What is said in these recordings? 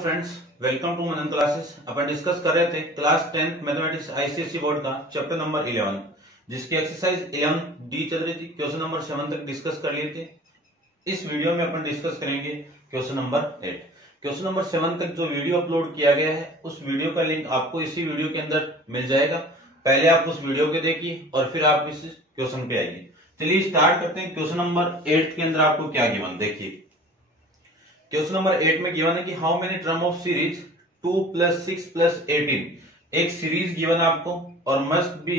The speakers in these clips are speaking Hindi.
Friends, welcome to Manan classes. अपन डिस्कस कर रहे थे class 10th mathematics ICSE board का चैप्टर नंबर 11, जिसकी एक्सरसाइज 11 डी चल रही थी। क्वेश्चन नंबर 7 तक डिस्कस कर लिए थे। इस वीडियो में अपन डिस्कस करेंगे क्वेश्चन नंबर 8। क्वेश्चन नंबर 7 तक जो वीडियो अपलोड किया गया है, उस वीडियो का लिंक आपको इसी वीडियो के अंदर मिल जाएगा। पहले आप उस वीडियो को देखिए और फिर आप इस क्वेश्चन पे आइए। चलिए स्टार्ट करते हैं। क्वेश्चन नंबर 8 के अंदर आपको क्या गिवन, देखिए क्वेश्चन नंबर 8 में गिवन है कि how many term of series 2 + 6 + 18। एक सीरीज गिवन आपको और must be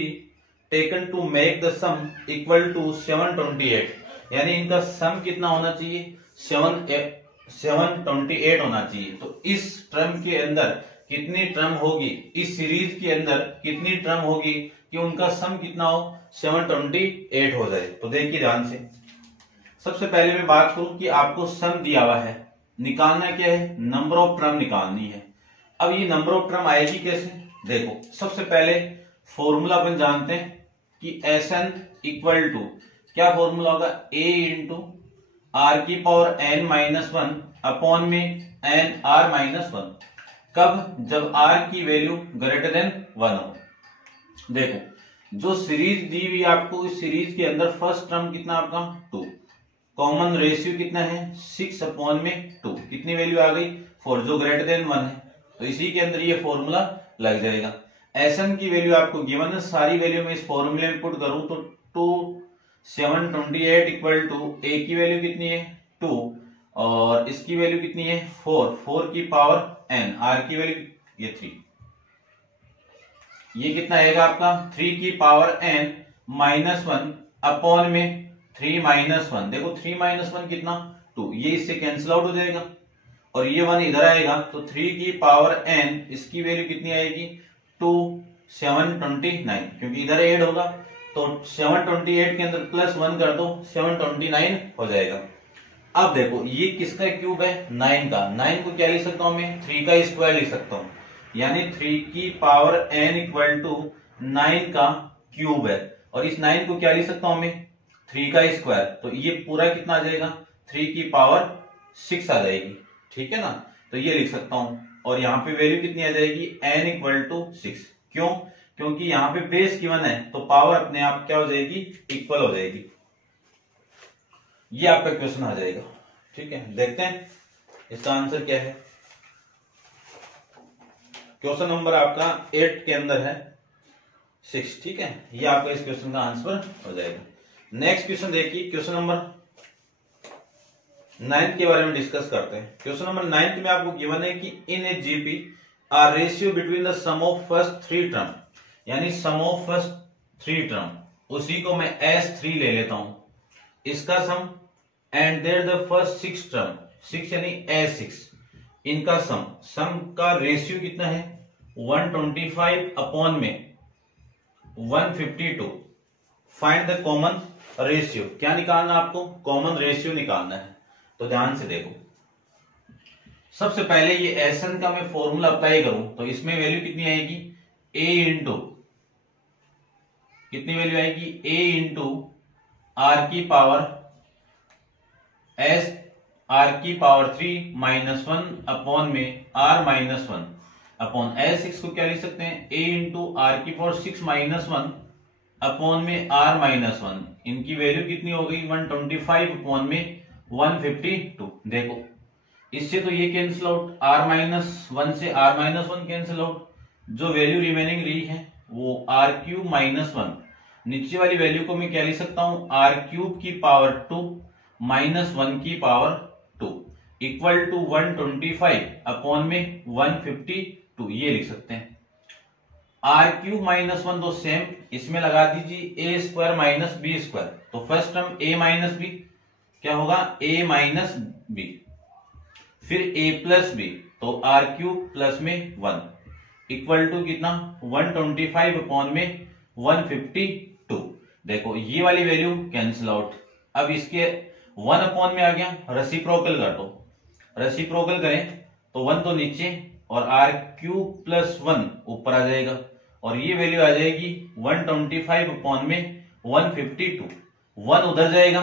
taken to make the sum equal to 728। यानी इनका सम कितना होना चाहिए, 728 होना चाहिए। तो इस टर्म के अंदर कितनी टर्म होगी, इस सीरीज के अंदर कितनी टर्म होगी कि उनका सम कितना हो, 728 हो जाए। तो देखिए ध्यान से, सबसे पहले मैं बात करूं कि आपको सम दिया हुआ है, निकालना क्या है, नंबर ऑफ टर्म निकालनी है। अब ये नंबर ऑफ टर्म आएगी कैसे, देखो सबसे पहले फॉर्मूला अपन जानते हैं कि Sn इक्वल टू क्या फॉर्मूला होगा, a इंटू r की पावर n माइनस 1 अपॉन में n r माइनस 1। कब, जब r की वैल्यू ग्रेटर देन 1 हो। देखो जो सीरीज दी हुई आपको, इस सीरीज के अंदर फर्स्ट टर्म कितना आपका 2, कॉमन रेशियो कितना है 6 अपॉन में 2, कितनी वैल्यू आ गई 4, जो ग्रेटर देन 1 है। तो इसी के अंदर ये फॉर्मूला लग जाएगा। Sn की वैल्यू आपको गिवन है, सारी वैल्यू में इस फॉर्मूले में पुट करूं तो 728 इक्वल टू a की वैल्यू कितनी है 2 और इसकी वैल्यू कितनी है 4 की पावर n, r की वैल्यू ये 3, ये कितना आएगा आपका 3 की पावर n माइनस 1 अपॉन में 3 माइनस 1। देखो 3 माइनस 1 कितना 2, ये इससे कैंसिल आउट हो जाएगा और ये 1 इधर आएगा तो 3 की पावर n, इसकी वैल्यू कितनी आएगी 2 729, क्योंकि इधर ऐड होगा तो 728 के अंदर प्लस 1 कर दो 729 हो जाएगा। अब देखो ये किसका क्यूब है, 9 का। 9 को क्या लिख सकता हूं मैं, 3 का स्क्वायर लिख सकता हूं, यानी 3 की पावर n इक्वल टू 9 का क्यूब है। और इस 9 को क्या लिख सकता हूं मैं, 3 का स्क्वायर। तो ये पूरा कितना आ जाएगा 3 की पावर 6 आ जाएगी, ठीक है ना। तो ये लिख सकता हूं और यहाँ पे वैल्यू कितनी आ जाएगी n इक्वल टू 6। क्यों, क्योंकि यहाँ पे बेस गिवन है तो पावर अपने आप क्या हो जाएगी, इक्वल हो जाएगी। ये आपका क्वेश्चन आ जाएगा, ठीक है। देखते हैं इसका आंसर क्या है। क्वेश्चन नंबर आपका 8 के अंदर है 6, ठीक है। ये आपका इस क्वेश्चन का आंसर हो जाएगा। नेक्स्ट क्वेश्चन देखिए, क्वेश्चन नंबर 9 के बारे में डिस्कस करते हैं। क्वेश्चन नंबर 9 में आपको गिवन है कि in a GP r ratio between the sum of first 3 term, यानी सम ऑफ फर्स्ट 3 टर्म, उसी को मैं S3 ले लेता हूं, इसका sum and there the first 6 term, 6 यानी S6, इनका सम का रेशियो कितना है 125 अपॉन में 152। फाइंड द कॉमन रेशियो, क्या निकालना आपको, कॉमन रेशियो निकालना है। तो ध्यान से देखो, सबसे पहले ये Sn का मैं फॉर्मूला अप्लाई करूं तो इसमें वैल्यू कितनी आएगी, a इंटू कितनी वैल्यू आएगी, a इंटू r की पावर s, r की पावर 3 माइनस 1 अपॉन में r माइनस 1 अपॉन S6 को क्या लिख सकते हैं, a इंटू r की पावर 6 माइनस 1 अपॉन में r माइनस 1, इनकी वैल्यू कितनी हो गई 125 अपॉन में 152। देखो इससे तो ये कैंसिल आउट, r माइनस 1 से r माइनस 1 कैंसिल आउट, जो वैल्यू रिमेनिंग रही है वो r क्यूब माइनस 1, नीचे वाली वैल्यू को मैं क्या लिख सकता हूं, r क्यूब की पावर 2 माइनस 1 की पावर 2 इक्वल टू 125 अपॉन में 152, ये लिख सकते हैं। r क्यूब माइनस 1 तो सेम, इसमें लगा दीजिए a square minus b square, तो first term a minus b क्या होगा, a माइनस b, फिर a प्लस b, तो r क्यूब प्लस में 1 इक्वल टू कितना 125 अपॉन में 152। देखो ये वाली वैल्यू कैंसिल आउट, अब इसके 1 अपॉन में आ गया, रेसिप्रोकल कर दो, रेसिप्रोकल करें तो 1 तो नीचे और r क्यूब प्लस 1 ऊपर आ जाएगा और ये वैल्यू आ जाएगी 125 अपॉन में 152, 1 उधर जाएगा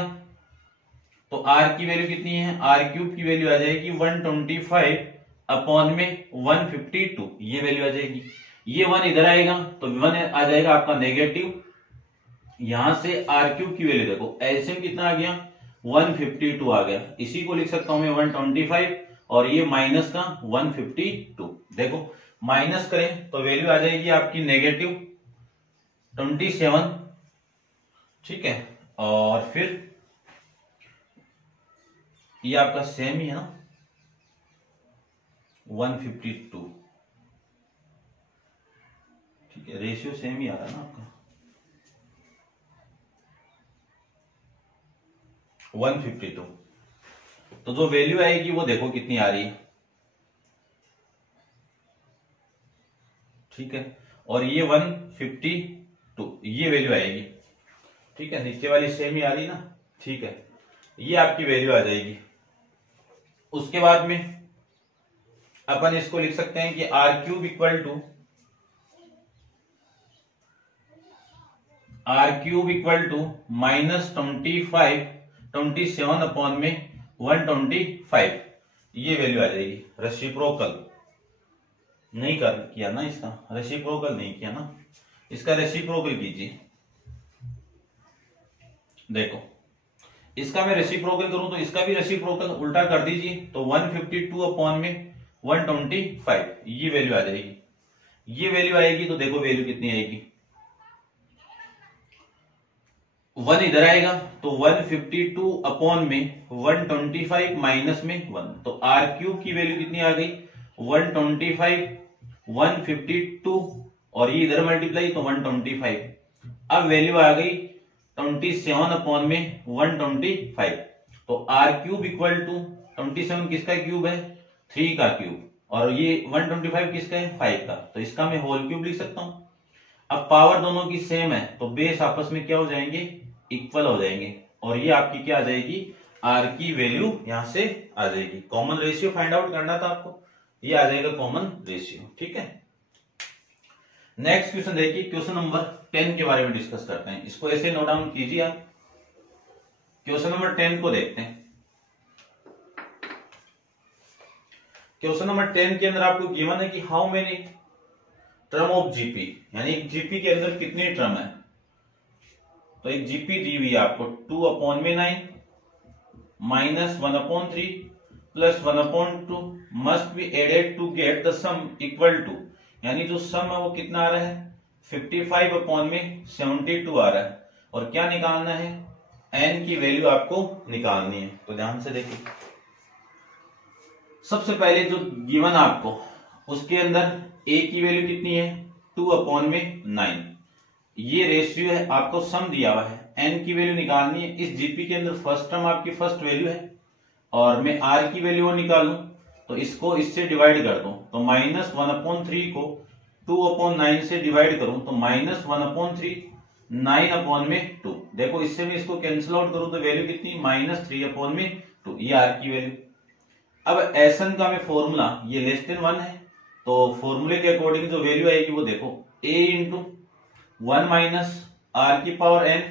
तो r की वैल्यू कितनी है, r क्यूब की वैल्यू आ जाएगी 125 अपॉन में 152, ये वैल्यू आ जाएगी। ये 1 इधर आएगा तो 1 आ जाएगा आपका नेगेटिव। यहां से आर क्यूब की वैल्यू देखो, एलसीएम कितना आ गया 152 आ गया। इसी को लिख सकता हूं मैं 125 और ये माइनस का 152। देखो माइनस करें तो वैल्यू आ जाएगी आपकी नेगेटिव 27, ठीक है। और फिर ये आपका सेम ही है ना 152, ठीक है, रेशियो सेम ही आ रहा है ना आपका 152। तो जो वैल्यू आएगी वो देखो कितनी आ रही है, ठीक है। और ये 152 ये वैल्यू आएगी, ठीक है। नीचे वाली सेम ही आ रही ना, ठीक है। ये आपकी वैल्यू आ जाएगी। उसके बाद में अपन इसको लिख सकते हैं कि R cube equal to -27 upon में 125, ये वैल्यू आ जाएगी। रेसिप्रोकल नहीं किया ना, इसका रेसिप्रोकल नहीं किया ना, इसका रेसिप्रोकल कीजिए। देखो इसका मैं रेसिप्रोकल करूं तो इसका भी रेसिप्रोकल उल्टा कर दीजिए, तो 152 अपॉन में 125 ये वैल्यू आ जाएगी। ये वैल्यू आएगी तो देखो वैल्यू कितनी आएगी, 1 इधर आएगा तो 152 अपॉन में 125 माइनस में 1, तो आर क्यूब की वैल्यू कितनी आ गई 125, 152 और ये इधर मल्टीप्लाई तो 125। अब वैल्यू आ गई 27 अपॉन में 125, तो आर क्यूब इक्वल टू 27 किसका क्यूब है 3 का क्यूब, और ये 125 किसका है 5 का, तो इसका मैं होल क्यूब लिख सकता हूं। अब पावर दोनों की सेम है तो बेस आपस में क्या हो जाएंगे, इक्वल हो जाएंगे, और ये आपकी क्या आ जाएगी आर की वैल्यू यहां से आ जाएगी। कॉमन रेशियो फाइंड आउट करना था आपको, ये आ जाएगा कॉमन रेशियो, ठीक है। नेक्स्ट क्वेश्चन देखिए, क्वेश्चन नंबर 10 के बारे में डिस्कस करते हैं। इसको ऐसे नोट डाउन कीजिए आप। क्वेश्चन नंबर 10 को देखते हैं। क्वेश्चन नंबर 10 के अंदर आपको गिवन है कि how many term of GP, यानी एक जीपी के अंदर कितनी टर्म है। तो एक जीपी दी हुई है आपको 2 अपॉन में 9 minus 1/3 plus 1/2 must be added to get the sum equal to, यानी जो सम है वो कितना आ रहा है 55 अपॉन में 72 आ रहा है, और क्या निकालना है एन की वैल्यू आपको निकालनी है। तो ध्यान से देखिए, सबसे पहले जो गिवन आपको उसके अंदर ए की वैल्यू कितनी है 2 अपॉन में 9, ये रेशियो है, आपको सम दिया हुआ है, एन की वैल्यू निकालनी है। इस जीपी के अंदर फर्स्ट टर्म आपकी फर्स्ट वैल्यू है, और मैं आर की वैल्यू निकालूं तो इसको इससे डिवाइड कर दूं, तो -1/3 को 2/9 से डिवाइड करूं तो -1/3 9/2। देखो इससे मैं इसको कैंसिल आउट करूं तो वैल्यू कितनी -3/2, ये आर की वैल्यू। अब एसन का मैं फॉर्मूला ये लेस देन 1 है, तो फॉर्मूले के अकॉर्डिंग जो वैल्यू आएगी वो देखो a इंटू 1 माइनस आर की पावर n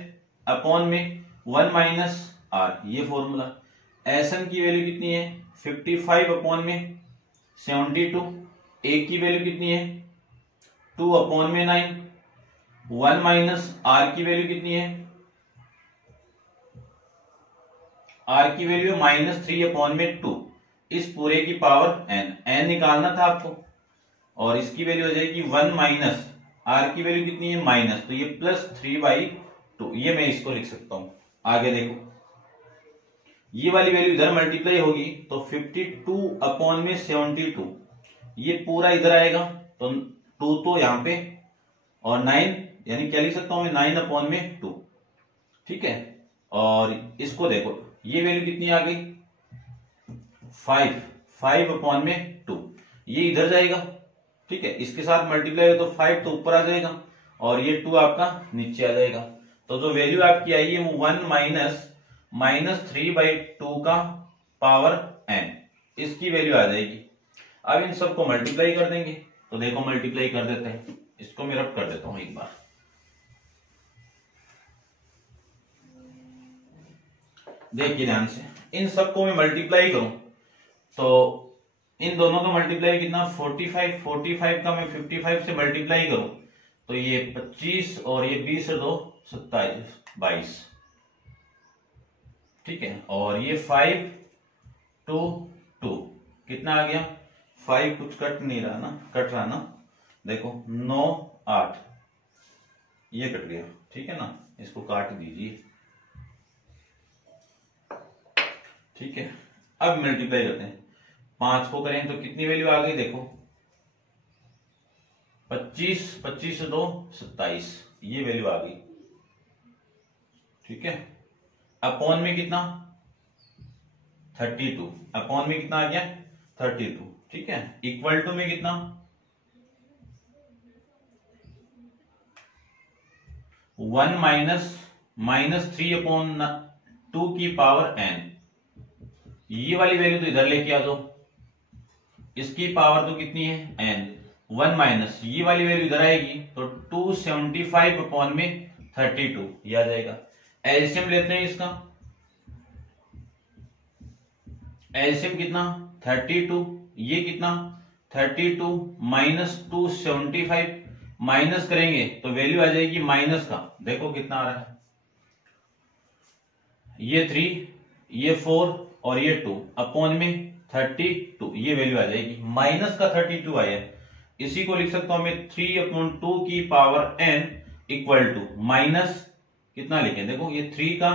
अपॉन में 1 माइनस आर, ये फॉर्मूला। एसन की वैल्यू कितनी है 55 अपॉन में 72, a की वैल्यू कितनी है 2 अपॉन में 9, 1 माइनस आर की वैल्यू कितनी है, आर की वैल्यू -3 अपॉन में 2, इस पूरे की पावर n निकालना था आपको, और इसकी वैल्यू हो जाएगी 1 माइनस आर की वैल्यू कितनी है माइनस, तो ये +3/2, ये मैं इसको लिख सकता हूं। आगे देखो ये वाली वैल्यू इधर मल्टीप्लाई होगी तो 52 अपॉन में 72, ये पूरा इधर आएगा तो 2 तो यहां पे, और 9 यानी क्या लिख सकता हूं मैं 9 अपॉन में 2, ठीक है। और इसको देखो ये वैल्यू कितनी आ गई 5 अपॉन में 2, ये इधर जाएगा, ठीक है, इसके साथ मल्टीप्लाई हो तो 5 तो ऊपर आ जाएगा और ये 2 आपका नीचे आ जाएगा। तो जो वैल्यू आपकी आई है वो 1 -3/2 का पावर n, इसकी वैल्यू आ जाएगी। अब इन सबको मल्टीप्लाई कर देंगे, तो देखो मल्टीप्लाई कर देते हैं, इसको मैं रब कर देता हूं एक बार। देखिए ध्यान से, इन सबको मैं मल्टीप्लाई करूं तो इन दोनों का मल्टीप्लाई कितना 45, 45 का मैं 55 से मल्टीप्लाई करूं तो ये 25 और ये 20 2 27 22, ठीक है। और ये 5 2 2 कितना आ गया 5 कुछ कट नहीं रहा ना, कट रहा ना, देखो 9 8 ये कट गया, ठीक है ना, इसको काट दीजिए, ठीक है। अब मल्टीप्लाई करते हैं, 5 को करें तो कितनी वैल्यू आ गई देखो 25, 25 2 27 ये वैल्यू आ गई, ठीक है। अपॉन में कितना 32, अपॉन में कितना आ गया 32, ठीक है। इक्वल टू में कितना 1 माइनस 3/2 की पावर n, ये वाली वैल्यू तो इधर लेके आ दो, इसकी पावर तो कितनी है n, 1 माइनस ये वाली वैल्यू इधर आएगी तो 275 अपॉन में 32 ये आ जाएगा। एलसीएम लेते हैं इसका, एलसीएम कितना 32, ये कितना 32 माइनस 275, माइनस करेंगे तो वैल्यू आ जाएगी माइनस का, देखो कितना आ रहा है, ये 3 ये 4 और ये 2 अपॉन में 32 ये वैल्यू आ जाएगी, माइनस का 32 आया। इसी को लिख सकता हूं मैं 3/2 की power n equal to minus कितना लिखें, देखो ये 3 का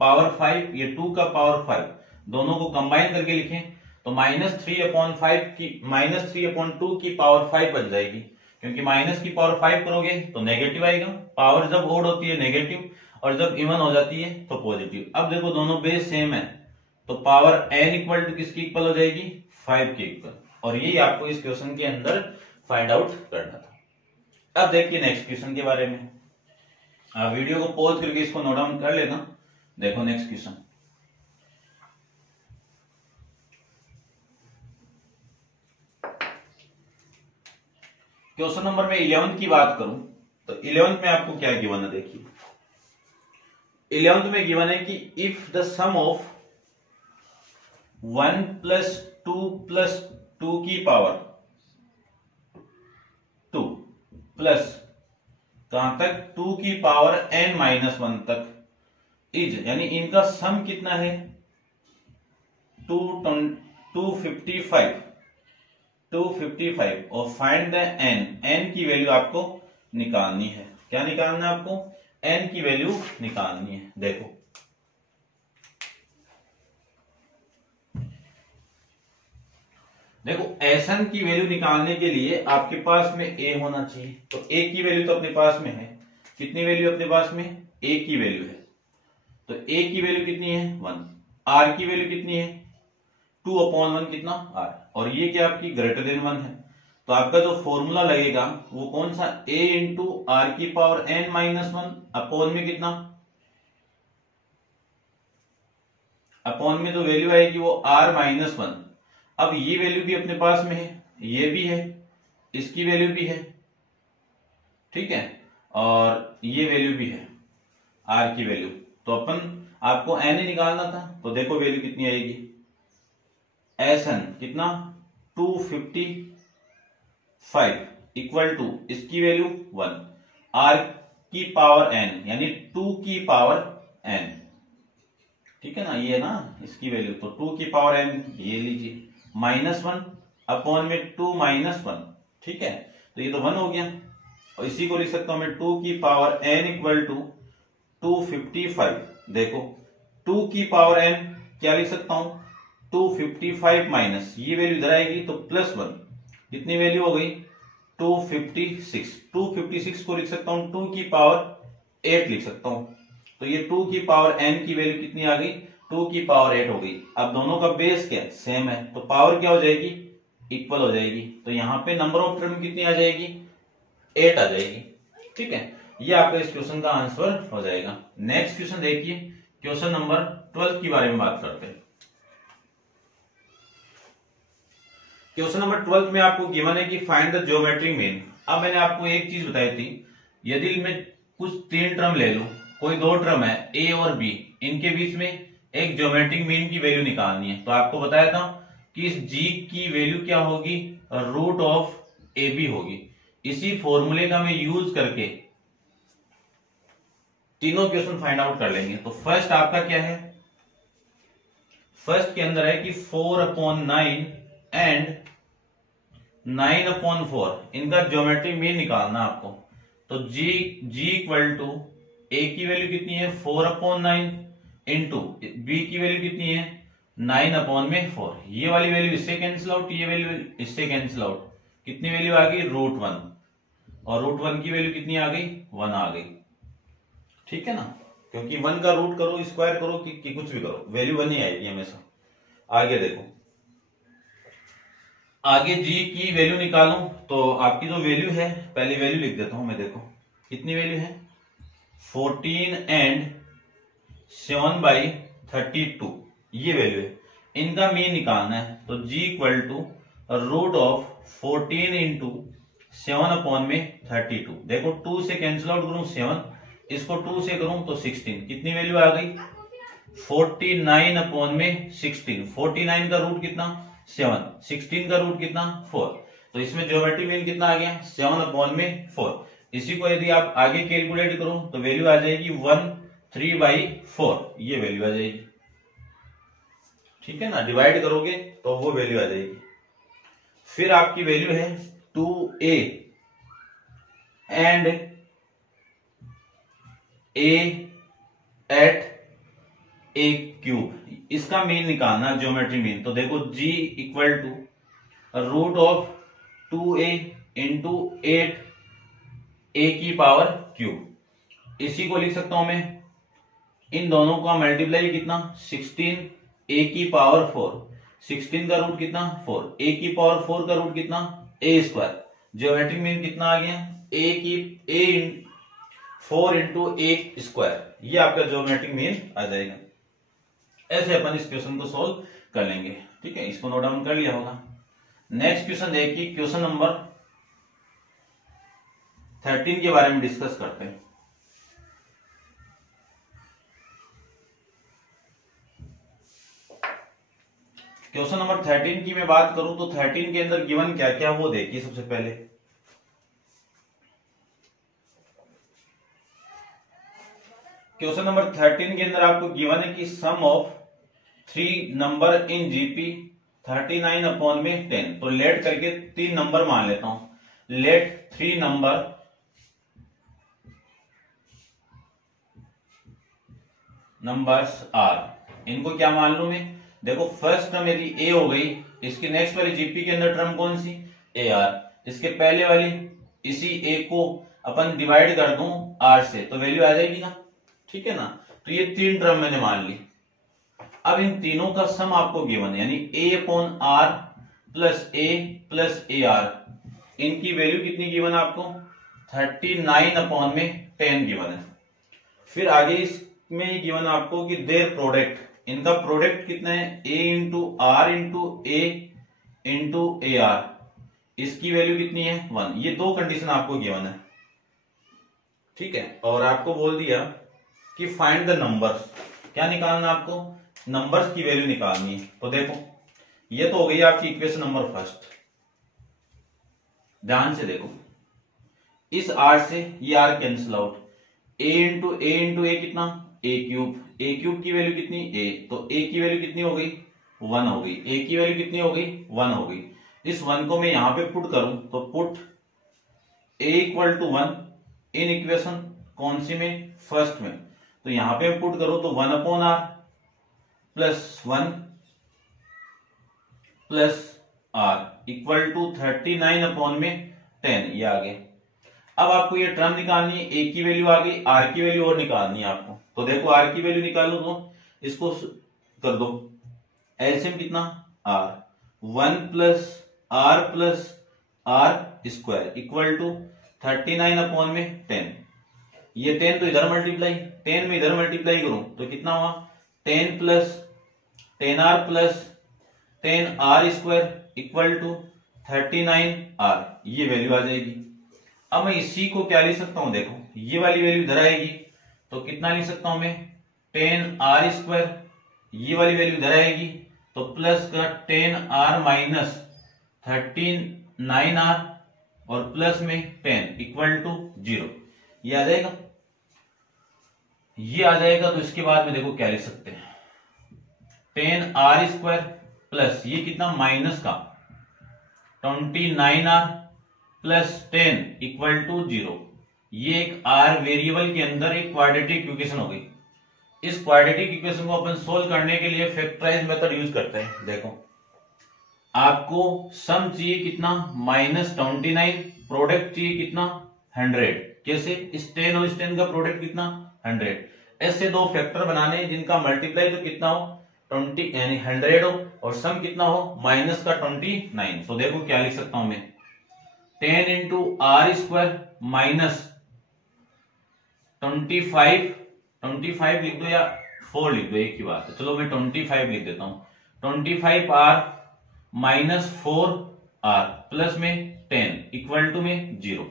पावर 5 ये 2 का पावर 5, दोनों को कंबाइन करके लिखें तो -3/2 की पावर 5 बन जाएगी, क्योंकि माइनस की पावर 5 करोगे तो नेगेटिव आएगा, पावर जब ओड होती है नेगेटिव और जब इवन हो जाती है तो पॉजिटिव। अब देखो दोनों बेस सेम है तो पावर n इक्वल टू किसकी इक्वल हो जाएगी 5 के इक्वल, और यही आपको इस क्वेश्चन के अंदर फाइंड आउट करना था। अब देखिए नेक्स्ट क्वेश्चन के बारे में, आप वीडियो को पॉज करके इसको नोट डाउन कर लेना। देखो नेक्स्ट क्वेश्चन, क्वेश्चन नंबर में 11 की बात करूं तो 11 में आपको क्या गिवन है, देखिए 11 में गिवन है कि इफ द सम ऑफ 1 + 2 की पावर 2 प्लस कहां तक 2 की पावर n-1 तक इज, यानी इनका सम कितना है 255 और फाइंड द n की वैल्यू आपको निकालनी है। क्या निकालना है आपको, n की वैल्यू निकालनी है। देखो Sn की वैल्यू निकालने के लिए आपके पास में a होना चाहिए, तो a की वैल्यू तो अपने पास में है, कितनी वैल्यू अपने पास में a की वैल्यू है, तो a की वैल्यू कितनी है 1, r की वैल्यू कितनी है 2/1 कितना r, और ये क्या आपकी ग्रेटर देन 1 है, तो आपका जो फॉर्मूला लगेगा वो कौन सा a इंटू r की पावर n-1 अपॉन में कितना, अपॉन में जो वैल्यू आएगी वो r-1। अब ये वैल्यू भी अपने पास में है, ये भी है, इसकी वैल्यू भी है, ठीक है, और ये वैल्यू भी है r की वैल्यू, तो अपन आपको n ही निकालना था, तो देखो वैल्यू कितनी आएगी Sn कितना 255 इक्वल टू इसकी वैल्यू 1, r की पावर n यानी 2 की पावर n, ठीक है ना, ये ना इसकी वैल्यू, तो 2 की पावर n ये लीजिए -1 अपॉन में 2 - 1, ठीक है, तो ये तो 1 हो गया, और इसी को लिख सकता हूं मैं 2 की पावर n इक्वल टू 255। देखो 2 की पावर n क्या लिख सकता हूं 255 माइनस ये वैल्यू इधर आएगी तो +1, कितनी वैल्यू हो गई 256। 256 को लिख सकता हूं 2 की पावर 8 लिख सकता हूं, तो ये 2 की पावर n की वैल्यू कितनी आ गई 2 की पावर 8 हो गई। अब दोनों का बेस क्या सेम है, तो पावर क्या हो जाएगी इक्वल हो जाएगी, तो यहां पे नंबर ऑफ टर्म कितनी आ जाएगी 8 आ जाएगी, ठीक है, ये आपका इस क्वेश्चन का आंसर हो जाएगा। नेक्स्ट क्वेश्चन देखिए, क्वेश्चन नंबर 12 के बारे में बात करते हैं। क्वेश्चन नंबर 12 में आपको गिवन है कि फाइंड द ज्योमेट्रिक मीन। अब मैंने आपको एक चीज बताई थी, यदि मैं कुछ 3 टर्म ले लूं, कोई 2 टर्म है a और b, इनके बीच में एक ज्योमेट्रिक मीन की वैल्यू निकालनी है, तो आपको बताया था कि इस g की वैल्यू क्या होगी, रूट ऑफ AB होगी। इसी फॉर्मूले का मैं यूज करके तीनों क्वेश्चन फाइंड आउट कर लेंगे। तो फर्स्ट आपका क्या है, फर्स्ट के अंदर है कि 4/9 एंड 9/4 इनका ज्योमेट्रिक मीन निकालना आपको। तो g इक्वल टू a की वैल्यू कितनी है 4/9 इंटू b की वैल्यू कितनी है 9/4। ये वाली वैल्यू इससे कैंसिल आउट, ये वैल्यू इससे कैंसिल आउट, कितनी वैल्यू आ गई √1, और √1 की वैल्यू कितनी आ गई 1 आ गई। ठीक है ना, क्योंकि 1 का रूट करो, स्क्वायर करो कि कुछ भी करो, वैल्यू 1 ही आएगी हमेशा। आगे देखो, आगे g की वैल्यू निकालूं तो आपकी जो वैल्यू है, पहले वैल्यू लिख देता हूं मैं। देखो कितनी वैल्यू है 14 एंड 7/32, ये वैल्यू है। इनका मीन निकालना है। तो g equal to root of 14 into 7/32। देखो 2 से कैंसिल आउट करूं 7, इसको 2 से करूं तो 16, कितनी वैल्यू आ गई 49/16। 49 का रूट कितना 7, 16 का रूट कितना 4। तो इसमें ज्योमेट्रिक मीन कितना आ गया 7/4। इसी को यदि आप आगे कैलकुलेट करो तो वैल्यू आ जाएगी 13/4, ये वैल्यू आ जाएगी। ठीक है ना, डिवाइड करोगे तो वो वैल्यू आ जाएगी। फिर आपकी वैल्यू है 2a and a eight a³, इसका मीन निकालना, ज्योमेट्री मीन। तो देखो g equal to root of 2a into 8a³। इसी को लिख सकता हूं मैं, इन दोनों का मल्टीप्लाई कितना 16a⁴। 16 का रूट कितना 4, a⁴ का रूट कितना a²। ज्योमेट्रिक मीन कितना आ गया a4 इंटू a², ये आपका ज्योमेट्रिक मीन आ जाएगा। ऐसे अपन इस क्वेश्चन को सोल्व कर लेंगे। ठीक है, इसको नोट डाउन कर लिया होगा। नेक्स्ट क्वेश्चन देखिए, क्वेश्चन नंबर 13 के बारे में डिस्कस करते हैं। क्वेश्चन नंबर 13 की मैं बात करूं तो 13 के अंदर गिवन क्या क्या वो देखिए। सबसे पहले क्वेश्चन नंबर 13 के अंदर आपको गिवन है कि सम ऑफ 3 नंबर इन जीपी 39/10। तो लेट करके 3 नंबर मान लेता हूं। लेट 3 नंबर्स आर, इनको क्या मान लू मैं। देखो फर्स्ट टर्म यदि ए हो गई, इसकी नेक्स्ट वाली जीपी के अंदर टर्म कौन सी ए आर, इसके पहले वाली इसी ए को अपन डिवाइड कर दूं आर से तो वैल्यू आ जाएगी ना। ठीक है ना, तो ये 3 टर्म मैंने मान ली। अब इन तीनों का सम आपको गिवन है, यानी a/r plus a plus A R, इनकी वैल्यू कितनी गिवन आपको 39/10 गिवन है। फिर आगे इसमें गिवन आपको कि देयर प्रोडक्ट, इनका प्रोडक्ट कितना है a into R into A into A R, इसकी वैल्यू कितनी है 1। ये 2 कंडीशन आपको गिवन है। ठीक है, और आपको बोल दिया कि फाइंड द नंबर्स, क्या निकालना आपको नंबर्स की वैल्यू निकालनी है। तो देखो ये तो हो गई आपकी इक्वेशन नंबर फर्स्ट। ध्यान से देखो, इस r से ये r cancel out, a into a कितना a³, a³ की वैल्यू कितनी a, तो a की वैल्यू कितनी हो गई 1 हो गई, a की वैल्यू कितनी हो गई 1 हो गई। इस 1 को मैं यहां पे पुट करूं तो put a equal to 1 in equation कौन सी में फर्स्ट में, तो यहां पे पुट करो तो 1/r plus 1 plus r equal to 39/10, ये आ गए। अब आपको ये टर्म निकालनी है, a की वैल्यू आ गई, r की वैल्यू और निकालनी है आपको। तो देखो r की वैल्यू निकालो तो इसको कर दो एलसीएम कितना r, 1 plus r square equal to 39/10। ये 10 तो इधर मल्टीप्लाई, 10 में इधर मल्टीप्लाई करूं तो कितना हुआ 10 plus 10r plus 10r square equal to 39r, ये वैल्यू आ जाएगी। अब मैं इसी को क्या लिख सकता हूं, देखो ये वाली वैल्यू इधर आएगी तो कितना लिख सकता हूं मैं 10r स्क्वायर, ये वाली वैल्यू इधर आएगी तो प्लस का 10r माइनस 39r और प्लस में 10 इक्वल टू 0, ये आ जाएगा, ये आ जाएगा। तो इसके बाद में देखो क्या लिख सकते हैं, 10r स्क्वायर प्लस ये कितना माइनस का 29r प्लस 10 इक्वल टू 0। ये एक r वेरिएबल के अंदर एक क्वाड्रेटिक इक्वेशन हो गई। इस क्वाड्रेटिक इक्वेशन को अपन सोल्व करने के लिए फैक्टराइज मेथड यूज करते हैं। देखो आपको सम चाहिए कितना -29, प्रोडक्ट चाहिए कितना 100। कैसे, इस 10 और इस 10 का प्रोडक्ट कितना 100। ऐसे दो फैक्टर बनाने जिनका मल्टीप्लाई तो कितना हो 20 यानी 100 हो और सम कितना हो माइनस का 29। तो देखो क्या लिख सकता हूं मैं, 10 इंटू आर स्क्वायर माइनस 25 लिख दो या 4 लिख दो, एक ही बात है। चलो मैं 25 लिख देता हूं, 25r माइनस 4r प्लस में 10 इक्वल टू में 0।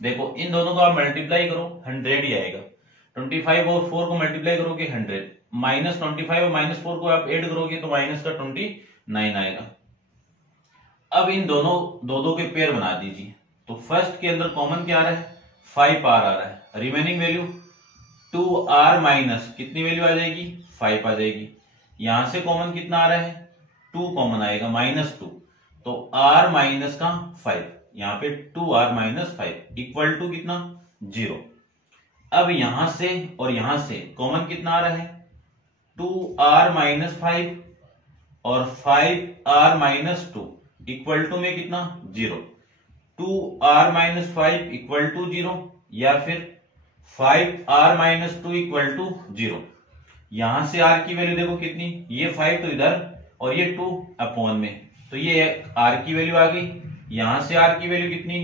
देखो इन दोनों को आप मल्टीप्लाई करो 100 ही आएगा। 25 और 4 को मल्टीप्लाई करोगे 100, माइनस 25 और माइनस 4 को आप ऐड करोगे तो माइनस का 29 आएगा। अब इन दोनों दो के पेयर बना दीजिए। तो फर्स्ट के अंदर कॉमन क्या आ रहा है 5r आ रहा है, रिमेनिंग वैल्यू 2r माइनस कितनी वैल्यू आ जाएगी 5 आ जाएगी। यहां से कॉमन कितना आ रहा है 2 कॉमन आएगा -2, तो r माइनस का 5, यहां पे 2r माइनस 5 इक्वल टू कितना 0। अब यहां से और यहां से कॉमन कितना आ रहा है 2r माइनस 5 और 5r माइनस 2 इक्वल टू में कितना 0। 2r माइनस 5 इक्वल टू 0 या फिर 5r माइनस 2 इक्वल टू 0। यहां से r की वैल्यू देखो कितनी, ये 5 तो इधर और ये 2 अपॉन में, तो ये r की वैल्यू आ गई। यहां से r की वैल्यू कितनी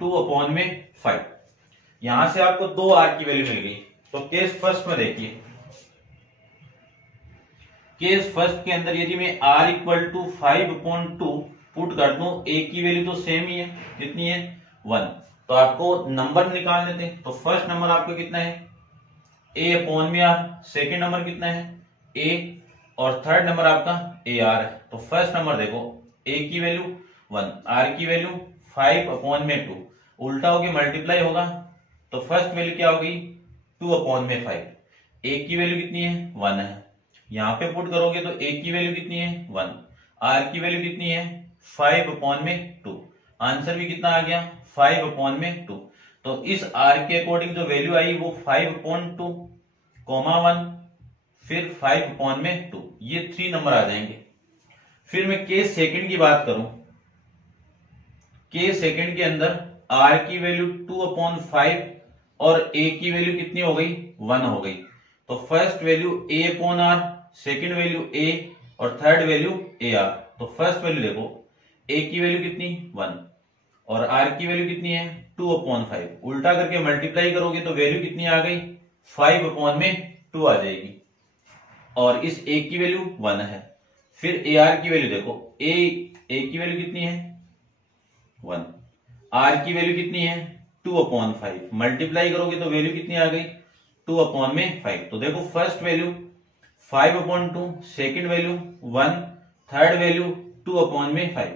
2 अपॉन में 5। यहां से आपको 2r की वैल्यू मिल गई। तो केस फर्स्ट में देखिए, केस फर्स्ट के अंदर यदि मैं r इक्वल टू 5/2 पुट कर दूं, a की वैल्यू तो सेम ही है, कितनी है 1। तो आपको नंबर निकाल लेते हैं। तो फर्स्ट नंबर आपका कितना है a अपॉन में r, सेकेंड नंबर कितना है a और थर्ड नंबर आपका ar है। तो फर्स्ट नंबर देखो a की वैल्यू 1, r की वैल्यू 5 अपॉन में 2, उल्टा होके मल्टीप्लाई होगा तो फर्स्ट वैल्यू क्या होगी 2 अपॉन में 5। a की वैल्यू कितनी है 1 है, यहां पे पुट करोगे तो a की वैल्यू कितनी है 1, r की वैल्यू कितनी है 5 अपॉन में 2, आंसर भी कितना आ गया 5 अपॉन में 2। तो इस r के अकॉर्डिंग जो वैल्यू आई वो 5/2 कॉमा 1 फिर 5 में 2, ये 3 नंबर आ जाएंगे। फिर मैं केस सेकंड की बात करूं, केस सेकंड के अंदर r की वैल्यू 2/5 और a की वैल्यू कितनी हो गई 1 हो गई। तो first value a/r, second value a और थर्ड वैल्यू ar। तो फर्स्ट वैल्यू देखो a की वैल्यू कितनी 1 और r की वैल्यू कितनी है 2/5, उल्टा करके मल्टीप्लाई करोगे तो वैल्यू कितनी आ गई 5/2 आ जाएगी और इस a की वैल्यू 1 है। फिर ar की वैल्यू देखो, a की वैल्यू कितनी है 1, r की वैल्यू कितनी है 2/5, मल्टीप्लाई करोगे तो वैल्यू कितनी आ गई 2/5। तो देखो first value 5/2, second value 1, third value 2/5,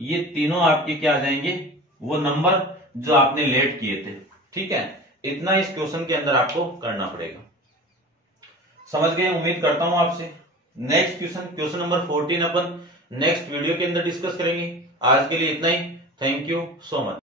ये तीनों आपके क्या आ जाएंगे वो नंबर जो आपने लेट किए थे। ठीक है, इतना इस क्वेश्चन के अंदर आपको करना पड़ेगा। समझ गए, उम्मीद करता हूं आपसे। नेक्स्ट क्वेश्चन नंबर 14 अपन नेक्स्ट वीडियो के अंदर डिस्कस करेंगे। आज के लिए इतना ही। Thank you so much.